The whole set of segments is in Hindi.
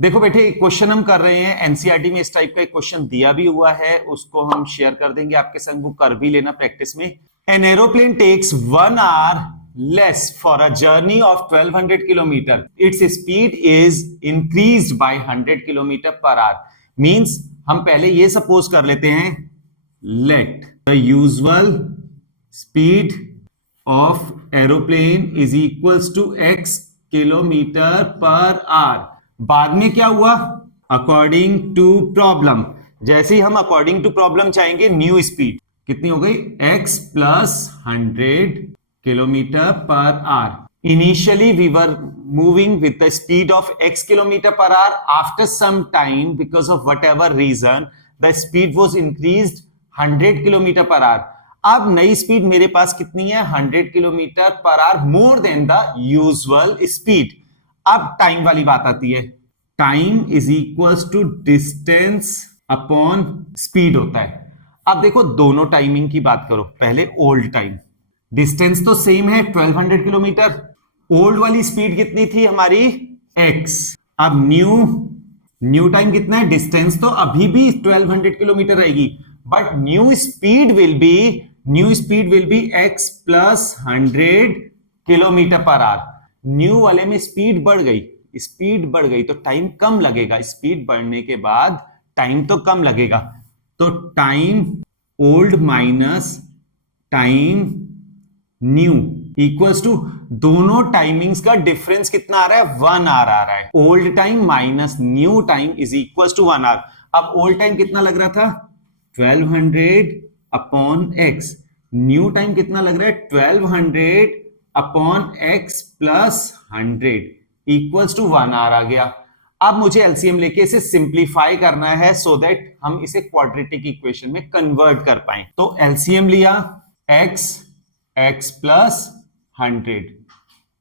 देखो बेटे, एक क्वेश्चन हम कर रहे हैं एनसीईआरटी में, इस टाइप का एक क्वेश्चन दिया भी हुआ है, उसको हम शेयर कर देंगे आपके संग, वो कर भी लेना प्रैक्टिस में। An aeroplane takes 1 hour less for a journey of 1200 kilometer. Its speed is increased by 100 kilometer per hour. Means हम पहले ये सपोज कर लेते हैं, let the usual speed of aeroplane is equals to x kilometre per our. बाद में क्या हुआ, अकॉर्डिंग टू प्रॉब्लम, जैसे ही हम अकॉर्डिंग टू प्रॉब्लम चाहेंगे, न्यू स्पीड कितनी हो गई, x plus 100 kilometre per hour. Initially we were moving with the speed of x kilometre per hour, after some time because of whatever reason the speed was increased 100 kilometre per hour. अब नई स्पीड मेरे पास कितनी है, 100 kilometre per hour more than the usual speed. अब टाइम वाली बात आती है, time is equals to distance upon speed होता है। अब देखो दोनों टाइमिंग की बात करो, पहले ओल्ड टाइम, डिस्टेंस तो सेम है 1200 किलोमीटर, ओल्ड वाली स्पीड कितनी थी हमारी x। अब न्यू टाइम कितना है, डिस्टेंस तो अभी भी 1200 किलोमीटर रहेगी, but new speed will be x plus 100 kilometre per our. New वाले में स्पीड बढ़ गई तो टाइम कम लगेगा, स्पीड बढ़ने के बाद टाइम तो कम लगेगा, तो time old minus time new equals to, दोनों टाइमिंग्स का डिफरेंस कितना आ रहा है, 1 hour आ रहा है। Old time minus new time is equals to 1 hour। अब ओल्ड टाइम कितना लग रहा था, 1200 अपॉन एक्स, न्यू टाइम कितना लग रहा है, 1200 upon x plus 100 equals to 1 hour आ गया। अब मुझे एलसीएम लेके इसे सिंप्लीफाई करना है सो दैट हम इसे क्वाड्रेटिक इक्वेशन में कन्वर्ट कर पाए। तो एलसीएम लिया, x प्लस 100,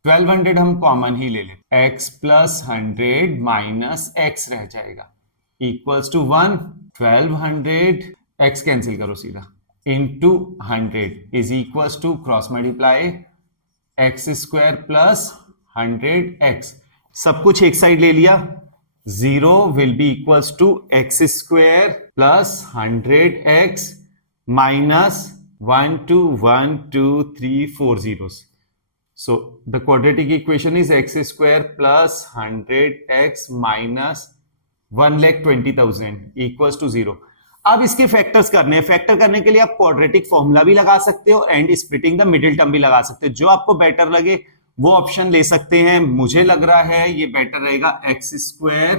1200 हम कॉमन ही ले लेते, x प्लस 100 माइनस x रह जाएगा इक्वल्स टू 1, 1200 x कैंसिल करो सीधा, into 100 is equals to cross multiply x square plus 100x, सब कुछ एक साइड ले लिया, 0 will be equals to x square plus 100x minus 1 2 1 2 3 4 zeros. So the quadratic equation is x square plus 100x minus 1,20,000 equals to 0. अब इसके फैक्टर्स करने हैं, फैक्टर करने के लिए आप क्वाड्रेटिक फॉर्मूला भी लगा सकते हो and splitting the middle term भी लगा सकते हो, जो आपको बेटर लगे वो ऑप्शन ले सकते हैं। मुझे लग रहा है ये बेटर रहेगा, x square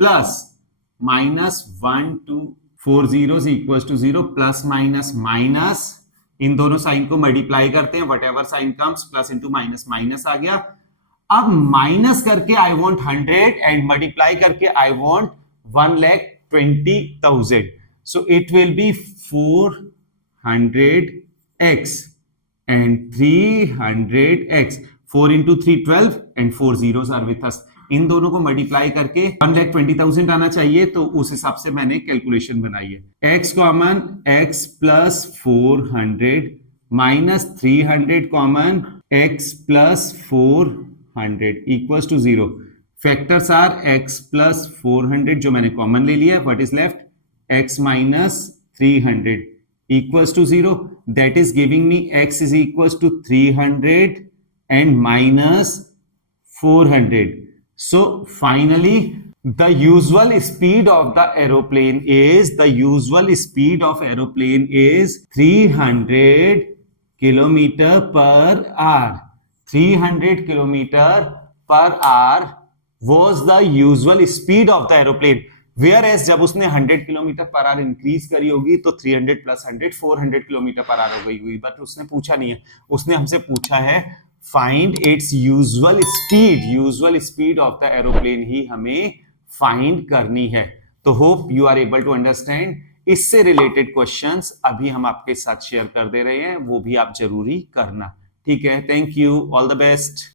plus minus 1 2 4 zeros equals to 0, plus minus minus, इन दोनों साइन को मल्टीप्लाई करते हैं, whatever sign comes, plus into minus minus आ गया। अब माइनस करके आई वॉन्ट 100 एंड मल्टीप्लाई करके I want 1,20,000, so it will be 400x and 300x, 4 into 3 12 and 4 zeros are with us। इन दोनों को मल्टीप्लाई करके 1,20,000 आना चाहिए, तो उस हिसाब से मैंने कैलकुलेशन बनाई है। x common, x plus 400 minus 300 common, x plus 400 equals to 0। Factors are x plus 400 जो मैंने कॉमन ले लिया, what is left, x minus 300 equals to 0, that is giving me x is equals to 300 and minus 400. So finally the usual speed of the aeroplane is 300 kilometer per hour. 300 kilometer per hour was the usual speed of the aeroplane. Whereas जब उसने 100 किलोमीटर पर आवर इंक्रीज करी होगी तो 300 प्लस 100 400 किलोमीटर पर आवर हो गई हुई, बट उसने पूछा नहीं है, उसने हमसे पूछा है find its usual speed of the aeroplane ही हमें फाइंड करनी है। तो hope you are able to understand. इससे रिलेटेड क्वेश्चंस अभी हम आपके साथ शेयर कर दे रहे हैं, वो भी आप जरूरी करना, ठीक है। Thank you, all the best.